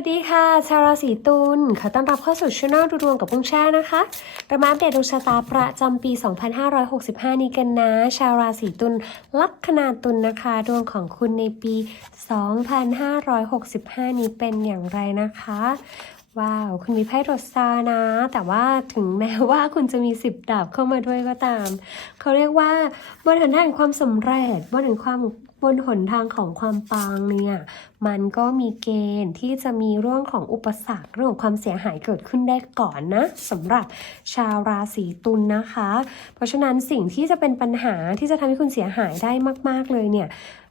สวัสดีค่ะ ชาวราศีตุลขอต้อนรับเข้าสู่ช่องดูดวงกับพุ่งแช่นะคะ เรามาอัปเดตดวงชะตาประจำปี 2565 นี้กันนะ ชาวราศีตุลลัคนาตุลนะคะ ดวงของคุณในปี 2565 นี้เป็นอย่างไรนะคะว้าว คุณมีไพ่รถซานะ แต่ว่าถึงแม้ว่าคุณจะมีสิบดาบเข้ามาด้วยก็ตาม เขาเรียกว่าบนหนทางแห่ความสำเร็จบนถึงความ บนหนทางของความปังเนี่ย มันก็มีเกณฑ์ที่จะมีเรื่องของอุปสรรคเรื่องของความเสียหายเกิดขึ้นได้ก่อนนะสำหรับชาวราศีตุลนะคะ เพราะฉะนั้นสิ่งที่จะเป็นปัญหาที่จะทำให้คุณเสียหายได้มาก ๆเลยเนี่ย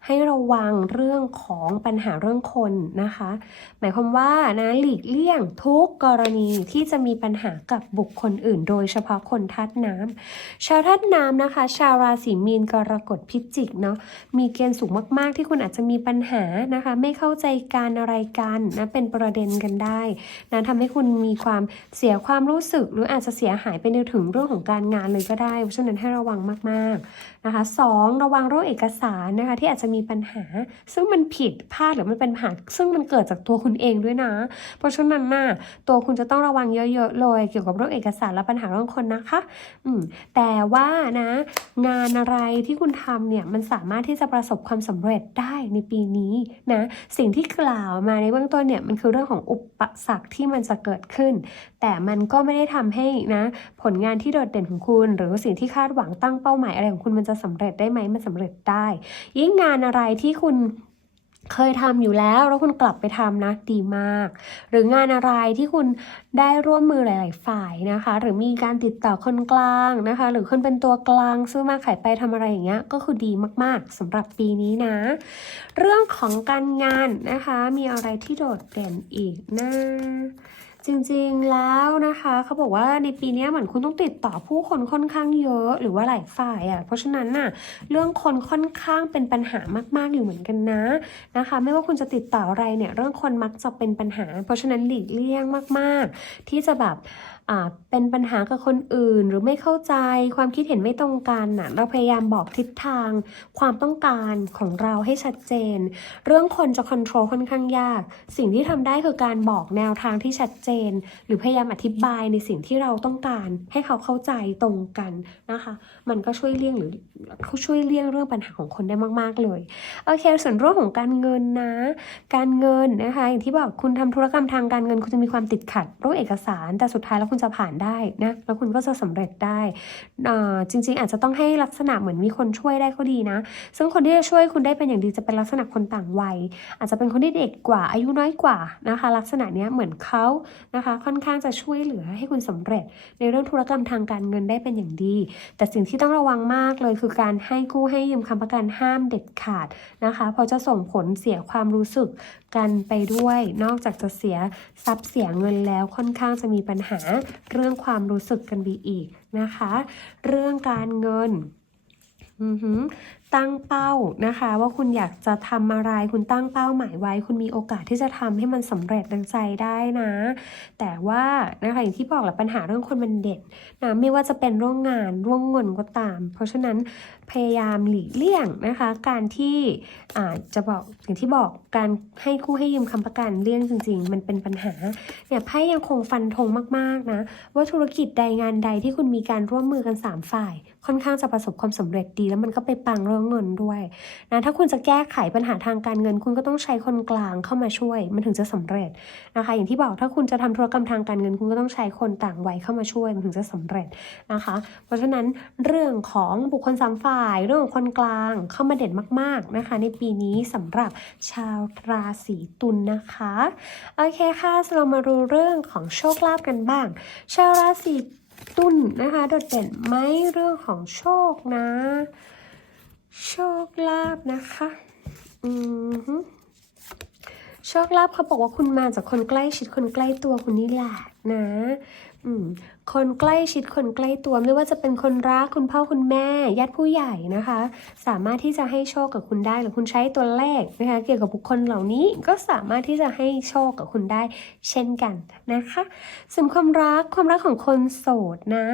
ให้ระวังเรื่องของปัญหาเรื่องคนนะคะ หมายความว่านะหลีกเลี่ยงทุกกรณีที่จะมีปัญหากับบุคคลอื่น โดยเฉพาะคนธาตุน้ำชาวธาตุน้ำนะคะ ชาวราศีมีนกรกฎพิจิกเนาะมีเกณฑ์สูงมาก ๆ ที่คุณอาจจะมีปัญหานะคะ ไม่เข้าใจการอะไรกันนะเป็นประเด็นกันได้นะทำให้คุณมีความเสียความรู้สึก หรืออาจจะเสียหายไปในถึงเรื่องของการงานเลยก็ได้เพราะฉะนั้นให้ระวังมาก ๆนะคะสองระวังเรื่องเอกสารนะคะที่อาจจะมีีปัญหา ซึ่งมันผิดพลาดหรือมันเป็นปัญหา ซึ่งมันเกิดจากตัวคุณเองด้วยนะ เพราะฉะนั้นน่ะตัวคุณจะต้องระวังเยอะๆเลยเกี่ยวกับเรื่องเอกสารและปัญหาเรื่องคนนะคะอืมแต่ว่านะ งานอะไรที่คุณทำเนี่ยมันสามารถที่จะประสบความสำเร็จได้ในปีนี้นะสิ่งที่กล่าวมาในเบื้องต้นเนี่ยมันคือเรื่องของอุปสรรคที่มันจะเกิดขึ้น แต่มันก็ไม่ได้ทำให้นะ ผลงานที่โดดเด่นของคุณ หรือสิ่งที่คาดหวังตั้งเป้าหมายอะไรของคุณมันจะสำเร็จได้ไหมมันสำเร็จได้ ยิ่งงานานอะไรที่คุณเคยทำอยู่แล้วแล้วคุณกลับไปทำนะดีมาก หรืองานอะไรที่คุณได้ร่วมมือหลาย ๆ ฝ่ายนะคะ หรือมีการติดต่อคนกลางนะคะ หรือคนเป็นตัวกลางซื้อมาขายไปทำอะไรอย่างเงี้ยก็คือดีมาก ๆสำหรับปีนี้นะ เรื่องของการงานนะคะมีอะไรที่โดดเด่นอีกนะ จริงๆแล้วนะคะเขาบอกว่าในปีนี้เหมือนคุณต้องติดต่อผู้คนค่อนข้างเยอะหรือว่าหลายฝ่ายอะ่ะเพราะฉะนั้นน่ะเรื่องคนค่อนข้างเป็นปัญหามากๆอยู่เหมือนกันนะนะคะ ไม่ว่าคุณจะติดต่ออะไรเนี่ยเรื่องคนมักจะเป็นปัญหา เพราะฉะนั้นหลีกเลี่ยงมาก ๆ ที่จะแบบอ่าเป็นปัญหากับคนอื่นหรือไม่เข้าใจความคิดเห็นไม่ตรงกันน่ะเราพยายามบอกทิศทาง ความต้องการของเราให้ชัดเจน เรื่องคนจะค o n t r o l ค่อนข้างยาก สิ่งที่ทำได้คือการบอกแนวทางที่ชัดเจนหรือพยายามอธิบายในสิ่งที่เราต้องการให้เขาเข้าใจตรงกันนะคะ มันก็ช่วยเลี่ยงหรือเขาช่วยเลี่ยงเรื่องปัญหาของคนได้มาก ๆ เลยโอเคส่วนเรื่องของการเงินนะ การเงินนะคะอย่างที่บอกคุณทำธุรกรรมทางการเงินคุณจะมีความติดขัดเรื่องเอกสาร แต่สุดท้ายแล้วคุณจะผ่านได้นะแล้วคุณก็จะสำเร็จได้จริง ๆ อาจจะต้องให้ลักษณะเหมือนมีคนช่วยได้ก็ดีนะ ซึ่งคนที่จะช่วยคุณได้เป็นอย่างดีจะเป็นลักษณะคนต่างวัย อาจจะเป็นคนที่เด็กกว่าอายุน้อยกว่านะคะ ลักษณะเนี้ยเหมือนเขานะคะ ค่อนข้างจะช่วยเหลือให้คุณสำเร็จ ในเรื่องธุรกรรมทางการเงินได้เป็นอย่างดี แต่สิ่งที่ต้องระวังมากเลยคือการให้กู้ให้ยืมคำประกันห้ามเด็ดขาดนะคะ เพราะจะส่งผลเสียความรู้สึกกันไปด้วย นอกจากจะเสียทรัพย์เสียเงินแล้วค่อนข้างจะมีปัญหาเรื่องความรู้สึกกันไปอีกนะคะ เรื่องการเงินตั้งเป้านะคะ ว่าคุณอยากจะทำอะไรคุณตั้งเป้าหมายไว้ คุณมีโอกาสที่จะทำให้มันสำเร็จดังใจได้นะ แต่ว่านะคะอย่างที่บอกแหละปัญหาเรื่องคนมันเด่นนะไม่ว่าจะเป็นเรื่องงานเรื่องเงินก็ตาม เพราะฉะนั้นพยายามหลีกเลี่ยงนะคะ การที่อาจจะบอกอย่างที่บอกการให้กู้ให้ยืมคำประกันเลี่ยงจริง ๆ มันเป็นปัญหาเนี่ยไพ่ยังคงฟันธงมากๆนะว่าธุรกิจใดงานใดที่คุณมีการร่วมมือกัน 3 ฝ่าย ค่อนข้างจะประสบความสำเร็จดีแล้วมันก็ไปปังเรื่องเงินด้วยนะถ้าคุณจะแก้ไขปัญหาทางการเงิน คุณก็ต้องใช้คนกลางเข้ามาช่วย มันถึงจะสำเร็จนะคะ อย่างที่บอกถ้าคุณจะทำธุรกรรมทางการเงิน คุณก็ต้องใช้คนต่างวัยเข้ามาช่วย มันถึงจะสำเร็จนะคะ เพราะฉะนั้นเรื่องของบุคคลสามฝ่ายเรื่องของคนกลางเข้ามาเด่นมาก ๆนะคะ ในปีนี้สำหรับชาวราศีตุลนนะคะโอเคค่ะเรามาดูเรื่องของโชคลาภกันบ้าง ชาวราศีตุลนะคะ โดดเด่นไหมเรื่องของโชคนะ โชคลาภนะคะ อือฮึโชคลาภเขาบอกว่าคุณมาจากคนใกล้ชิดคนใกล้ตัวคุณนี่แหละ นะคนใกล้ชิดคนใกล้ตัวไม่ว่าจะเป็นคนรักคุณพ่อคุณแม่ญาติผู้ใหญ่นะคะ สามารถที่จะให้โชคกับคุณได้หรือคุณใช้ตัวเลขนะคะเกี่ยวกับบุคคลเหล่านี้ก็สามารถที่จะให้โชคกับคุณได้เช่นกันนะคะส่วนความรักความรักของคนโสดนะ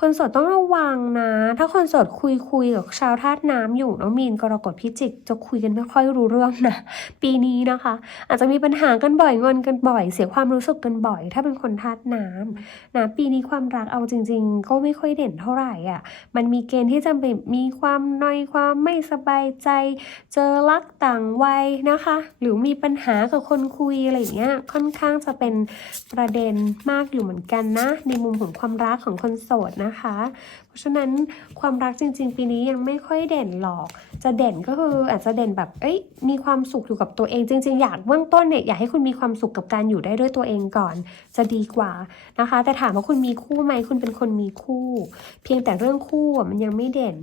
คนโสดต้องระวังนะ ถ้าคนโสดคุยคุยกับชาวธาตุน้ำอยู่น้องมีนกรกฎพิจิก จะคุยกันไม่ค่อยรู้เรื่องนะปีนี้นะคะ อาจจะมีปัญหากันบ่อยงอนกันบ่อย เสียความรู้สึกกันบ่อย ถ้าเป็นคนธาตุน้ำนะปีนี้ความรักเอาจริง ๆ ก็ไม่ค่อยเด่นเท่าไหร่อะ มันมีเกณฑ์ที่จะแบบมีความนอยความไม่สบายใจ เจอรักต่างวัยนะคะ หรือมีปัญหากับคนคุยอะไรอย่างเงี้ยค่อนข้างจะเป็นประเด็นมากอยู่เหมือนกันนะ ในมุมของความรักของคนโสดนะคะเพราะฉะนั้นความรักจริง ๆ ปีนี้ยังไม่ค่อยเด่นหรอก จะเด่นก็คืออาจจะเด่นแบบ เอ้ย มีความสุขอยู่กับตัวเองจริง ๆ อยากเบื้องต้นเนี่ยอยากให้คุณมีความสุขกับการอยู่ได้ด้วยตัวเองก่อน จะดีกว่านะคะ แต่ถามว่าคุณมีคู่ไหมคุณเป็นคนมีคู่ เพียงแต่เรื่องคู่มันยังไม่เด่น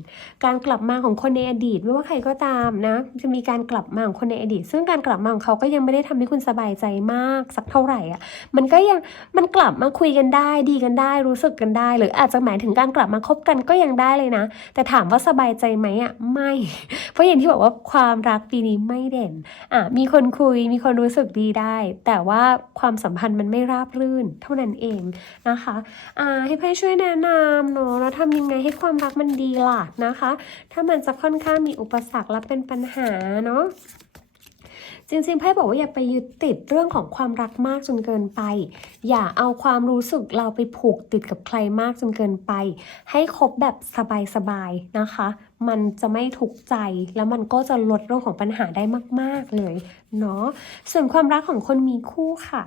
การกลับมาของคนในอดีตไม่ว่าใครก็ตามนะ จะมีการกลับมาของคนในอดีต ซึ่งการกลับมาของเขาก็ยังไม่ได้ทำให้คุณสบายใจมากสักเท่าไหร่อะ มันก็ยังมันกลับมาคุยกันได้ ดีกันได้รู้สึกกันได้ หรืออาจจะหมายถึงการกลับมาคบกันก็ยังได้เลยนะ แต่ถามว่าสบายใจไหมอะไม่ เพราะอย่างที่บอกว่าความรักปีนี้ไม่เด่นอะมีคนคุยมีคนรู้สึกดีได้ แต่ว่าความสัมพันธ์มันไม่ราบรื่น เท่านั้นเองนะคะอ่าให้ไพ่ช่วยแนะนำเนาะแล้วทำยังไงให้ความรักมันดีล่ะนะคะ ถ้ามันจะค่อนข้างมีอุปสรรคและเป็นปัญหาเนาะ จริงๆไพ่บอกว่าอย่าไปยึดติดเรื่องของความรักมากจนเกินไป อย่าเอาความรู้สึกเราไปผูกติดกับใครมากจนเกินไป ให้คบแบบสบายๆนะคะ มันจะไม่ถูกใจแล้วมันก็จะลดเรื่องของปัญหาได้มาก ๆเลยเนาะส่วนความรักของคนมีคู่ค่ะ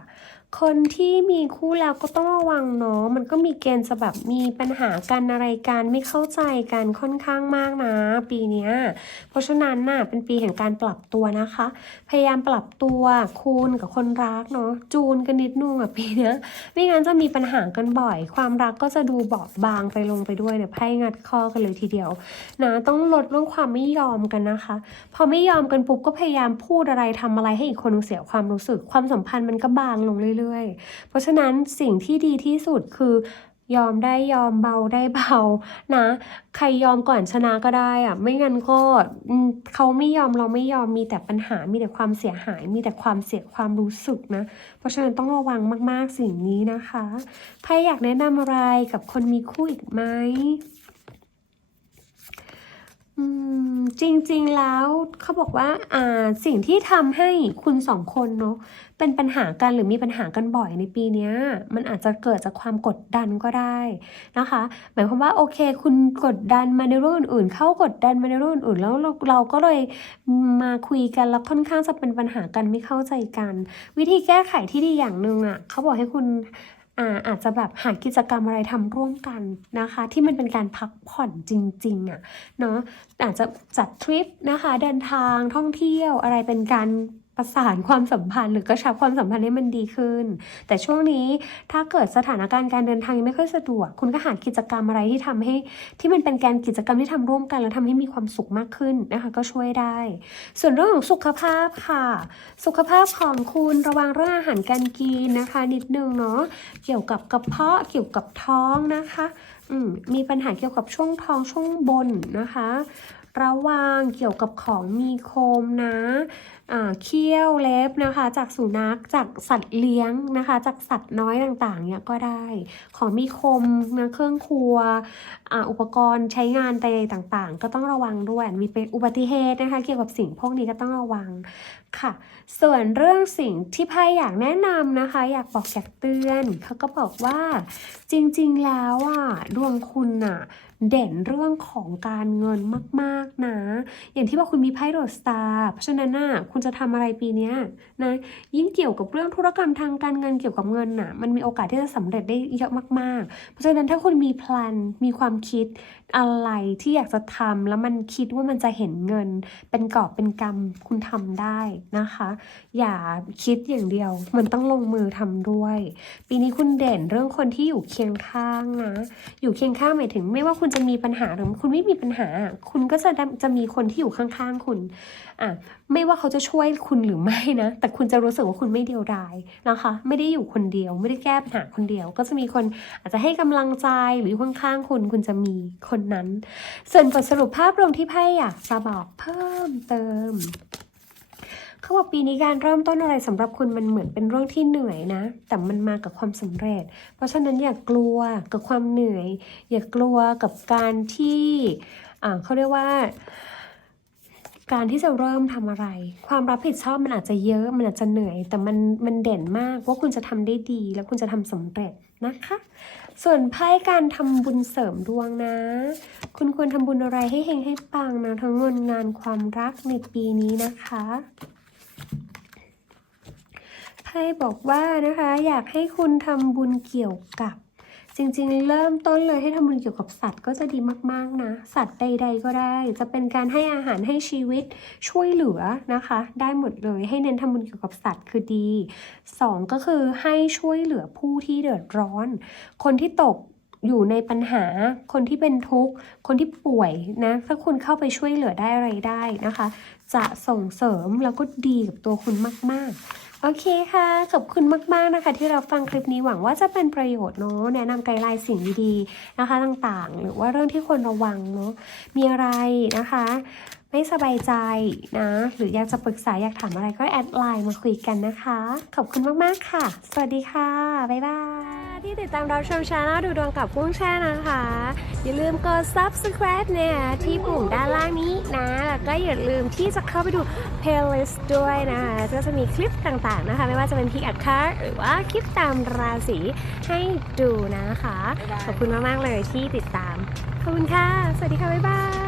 คนที่มีคู่แล้วก็ต้องระวังเนาะมันก็มีเกณฑ์จะแบบมีปัญหากันอะไรกันไม่เข้าใจกันค่อนข้างมากนะ ปีนี้เพราะฉะนั้นน่ะเป็นปีแห่งการปรับตัวนะคะ พยายามปรับตัวคูณกับคนรักเนาะจูนกันนิดนึงอะปีนี้ไม่งั้นจะมีปัญหากันบ่อย ความรักก็จะดูเบาบางไปลงไปด้วยเนี่ยไพ่งัดคอกันเลยทีเดียวนะต้องลดเรื่องความไม่ยอมกันนะคะ พอไม่ยอมกันปุ๊บก็พยายามพูดอะไรทำอะไรให้อีกคนเสียความรู้สึก ความสัมพันธ์มันก็บางลงเรื่อยๆ เพราะฉะนั้นสิ่งที่ดีที่สุดคือยอมได้ยอมเบาได้เบานะ ใครยอมก่อนชนะก็ได้อะไม่งั้นก็เขาไม่ยอมเราไม่ยอมมีแต่ปัญหา มีแต่ความเสียหาย มีแต่ความเสียความรู้สึกนะ เพราะฉะนั้นต้องระวังมากๆสิ่งนี้นะคะใครอยากแนะนำอะไรกับคนมีคู่อีกไหม อืม จริงๆแล้วเขาบอกว่าอ่าสิ่งที่ทำให้คุณสองคนเนาะเป็นปัญหากันหรือมีปัญหากันบ่อยในปีนี้มันอาจจะเกิดจากความกดดันก็ได้นะคะ หมายความว่าโอเค คุณกดดันมาในเรื่องอื่นๆ เข้ากดดันมาในเรื่องอื่นแล้วเราเราก็เลยมาคุยกันแล้วค่อนข้างจะเป็นปัญหากันไม่เข้าใจกัน วิธีแก้ไขที่ดีอย่างหนึ่งอะเขาบอกให้คุณ อ่าอาจจะแบบหากิจกรรมอะไรทำร่วมกันนะคะ ที่มันเป็นการพักผ่อนจริงๆอะ่ะเนาะอาจจะจัดทริปนะคะ เดินทางท่องเที่ยวอะไรเป็นการ ประสานความสัมพันธ์หรือกระชับความสัมพันธ์ให้มันดีขึ้น แต่ช่วงนี้ถ้าเกิดสถานการณ์การเดินทางยังไม่ค่อยสะดวก คุณก็หากิจกรรมอะไรที่ทำให้ ที่มันเป็นการกิจกรรมที่ทำร่วมกัน แล้วทำให้มีความสุขมากขึ้นนะคะ ก็ช่วยได้ ส่วนเรื่องของสุขภาพค่ะ สุขภาพของคุณระวังเรื่องอาหารการกินนะคะ นิดนึงเนาะเกี่ยวกับกระเพาะเกี่ยวกับท้องนะคะอืมมีปัญหาเกี่ยวกับช่วงท้องช่วงบนนะคะ ระวังเกี่ยวกับของมีคมนะ เขี้ยวเล็บนะคะ จากสุนัขจากสัตว์เลี้ยงนะคะ จากสัตว์น้อยต่างๆเนี่ยก็ได้ ของมีคมนะเครื่องครัวอ่าอุปกรณ์ใช้งานใดต่างๆ ก็ต้องระวังด้วยมีเป็นอุบัติเหตุนะคะ เกี่ยวกับสิ่งพวกนี้ก็ต้องระวัง ค่ะ ส่วนเรื่องสิ่งที่ไพ่อยากแนะนำนะคะ อยากบอกอยากเตือนเขาก็บอกว่าจริงๆแล้วอะดวงคุณน่ะเด่นเรื่องของการเงินมาก ๆ นะ อย่างที่บอกคุณมีไพ่โรสตาร์เพราะฉะนั้นน่ะคุณจะทำอะไรปีนี้นะยิ่งเกี่ยวกับเรื่องธุรกรรมทางการเงินเกี่ยวกับเงินน่ะ มันมีโอกาสที่จะสำเร็จได้เยอะมาก ๆ เพราะฉะนั้นถ้าคุณมีแพลนมีความคิดอะไรที่อยากจะทำแล้วมันคิดว่ามันจะเห็นเงิน เป็นกอบเป็นกำคุณทำได้นะคะ อย่าคิดอย่างเดียว มันต้องลงมือทำด้วย ปีนี้คุณเด่นเรื่องคนที่อยู่เคียงข้างนะ อยู่เคียงข้างหมายถึง ไม่ว่าคุณจะมีปัญหาหรือคุณไม่มีปัญหา คุณก็จะจะมีคนที่อยู่ข้างๆคุณอะไม่ว่าเขาจะช่วยคุณหรือไม่นะ แต่คุณจะรู้สึกว่าคุณไม่เดียวดายนะคะ ไม่ได้อยู่คนเดียว ไม่ได้แก้ปัญหาคนเดียว ก็จะมีคนอาจจะให้กำลังใจหรือข้างๆคุณคุณจะมีคนนั้น ส่วนบทสรุปภาพรวมที่ไพ่อยากจะบอกเพิ่มเติม เขาบอกปีนี้การเริ่มต้นอะไรสำหรับคุณมันเหมือนเป็นเรื่องที่เหนื่อยนะ แต่มันมากับความสำเร็จ เพราะฉะนั้นอย่ากกลัวกับความเหนื่อย อย่ากลัวกับการที่เขาเรียกว่าการที่จะเริ่มทำอะไร ความรับผิดชอบมันอาจจะเยอะ มันอาจจะเหนื่อย แต่มันมันเด่นมากว่าคุณจะทำได้ดี แล้วคุณจะทำสำเร็จนะคะ ส่วนไพ่การทำบุญเสริมดวงนะ คุณควรทำบุญอะไรให้เฮงให้ปังนะทั้งเงินงานความรักในปีนี้นะคะ ไพ่บอกว่านะคะอยากให้คุณทำบุญเกี่ยวกับจริงๆ เริ่มต้นเลยให้ทำบุญเกี่ยวกับสัตว์ก็จะดีมากๆนะ สัตว์ใด ๆ ก็ได้ จะเป็นการให้อาหารให้ชีวิตช่วยเหลือนะคะ ได้หมดเลยให้เน้นทำบุญเกี่ยวกับสัตว์คือดีสองก็คือให้ช่วยเหลือผู้ที่เดือดร้อน คนที่ตก อยู่ในปัญหา คนที่เป็นทุกข์ คนที่ป่วยนะ ถ้าคุณเข้าไปช่วยเหลือได้อะไรได้นะคะ จะส่งเสริมแล้วก็ดีกับตัวคุณมาก ๆโอเคค่ะ ขอบคุณมาก ๆ นะคะ ที่เราฟังคลิปนี้หวังว่าจะเป็นประโยชน์เนาะแนะนำไกด์ไลน์สิ่งดีๆนะคะต่างๆ หรือว่าเรื่องที่ควรระวังเนาะมีอะไรนะคะ ไม่สบายใจนะ หรืออยากจะปรึกษาอยากถามอะไรก็แอดไลน์มาคุยกันนะคะ ขอบคุณมาก ๆ ค่ะ สวัสดีค่ะ บ๊ายบาย ที่ติดตามรับชมชาแนลดูดวงกับกุ้งแช่นะคะ อย่าลืมกด subscribe เนี่ยที่ปุ่มด้านล่างนี้นะ แล้วก็อย่าลืมที่จะเข้าไปดู playlist ด้วยนะคะก็จะมีคลิปต่างๆนะคะ ไม่ว่าจะเป็นพิกอัคคาหรือว่าคลิปตามราศีให้ดูนะคะ ขอบคุณมากๆเลยที่ติดตาม ขอบคุณค่ะ สวัสดีค่ะ บ๊ายบาย